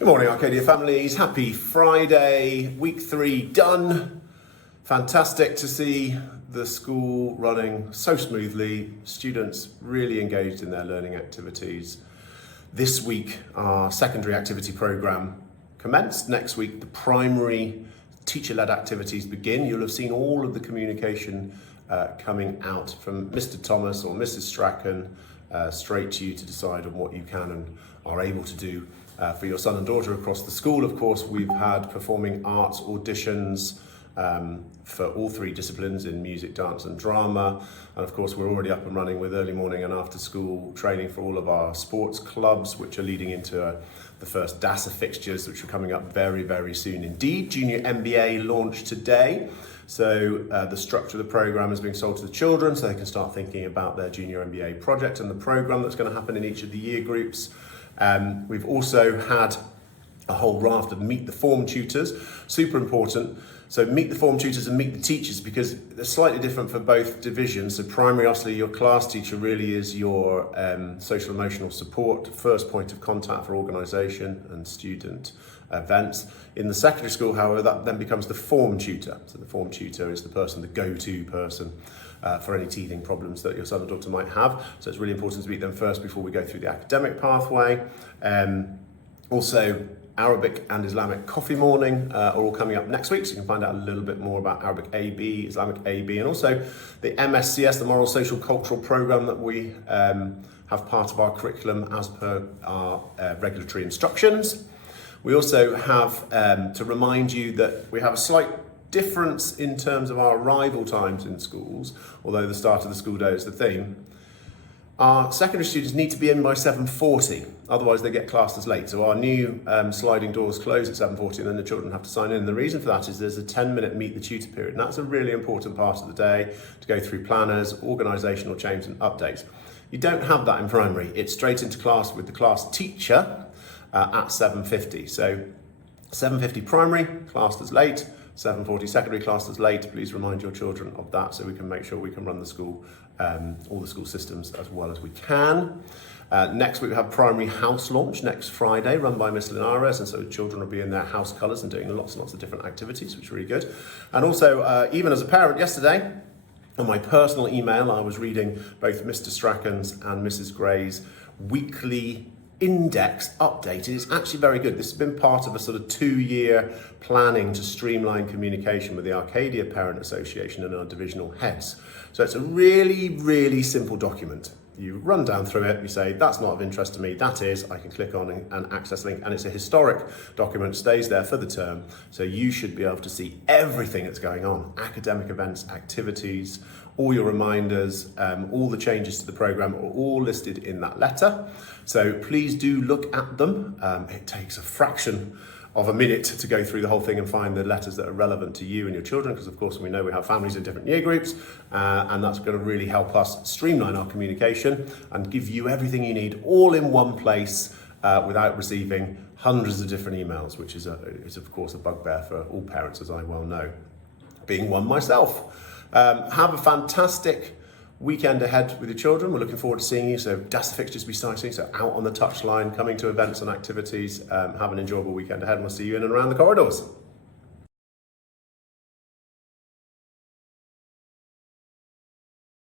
Good morning, Arcadia families. Happy Friday, week 3 done. Fantastic to see the school running so smoothly, students really engaged in their learning activities. This week, our secondary activity programme commenced. Next week, the primary teacher-led activities begin. You'll have seen all of the communication coming out from Mr. Thomas or Mrs. Strachan straight to you to decide on what you can and are able to do for your son and daughter across the school. Of course, we've had performing arts auditions for all 3 disciplines in music, dance and drama. And of course, we're already up and running with early morning and after school training for all of our sports clubs, which are leading into the first DASA fixtures, which are coming up very, very soon indeed. Junior MBA launched today. So the structure of the programme is being sold to the children so they can start thinking about their junior MBA project and the programme that's going to happen in each of the year groups. We've also had a whole raft of Meet the Form tutors, super important. So Meet the Form tutors and Meet the Teachers, because they're slightly different for both divisions. So primary, obviously, your class teacher really is your social emotional support, first point of contact for organisation and student events. In the secondary school, however, that then becomes the form tutor. So the form tutor is the person, the go-to person for any teething problems that your son or daughter might have. So it's really important to meet them first before we go through the academic pathway. Also, Arabic and Islamic coffee morning are all coming up next week, so you can find out a little bit more about Arabic AB, Islamic AB, and also the MSCS, the Moral Social Cultural Programme that we have part of our curriculum as per our regulatory instructions. We also have to remind you that we have a slight difference in terms of our arrival times in schools, although the start of the school day is the theme. Our secondary students need to be in by 7:40, otherwise they get classed as late. So our new sliding doors close at 7:40 and then the children have to sign in. And the reason for that is there's a 10-minute meet the tutor period, and that's a really important part of the day to go through planners, organisational change and updates. You don't have that in primary. It's straight into class with the class teacher at 7:50. So 7:50 primary, classed as late, 7:40 secondary, classed as late. Please remind your children of that so we can make sure we can run the school, all the school systems as well as we can. Next week we have primary house launch next Friday, run by Miss Linares, and so children will be in their house colours and doing lots and lots of different activities, which is really good. And also, even as a parent yesterday, on my personal email, I was reading both Mr. Strachan's and Mrs. Gray's weekly index update. It is actually very good. This has been part of a sort of 2-year planning to streamline communication with the Arcadia Parent Association and our divisional heads. So it's a really, really simple document. You run down through it, you say, that's not of interest to me, that is, I can click on and access link, and it's a historic document, stays there for the term, so you should be able to see everything that's going on, academic events, activities, all your reminders, all the changes to the programme are all listed in that letter. So please do look at them. It takes a fraction of a minute to go through the whole thing and find the letters that are relevant to you and your children, because of course we know we have families in different year groups, and that's going to really help us streamline our communication and give you everything you need all in one place without receiving hundreds of different emails, which is of course a bugbear for all parents, as I well know, being one myself. Have a fantastic weekend ahead with your children. We're looking forward to seeing you. So DASA fixtures will be starting, so out on the touchline, coming to events and activities. Have an enjoyable weekend ahead, and we'll see you in and around the corridors.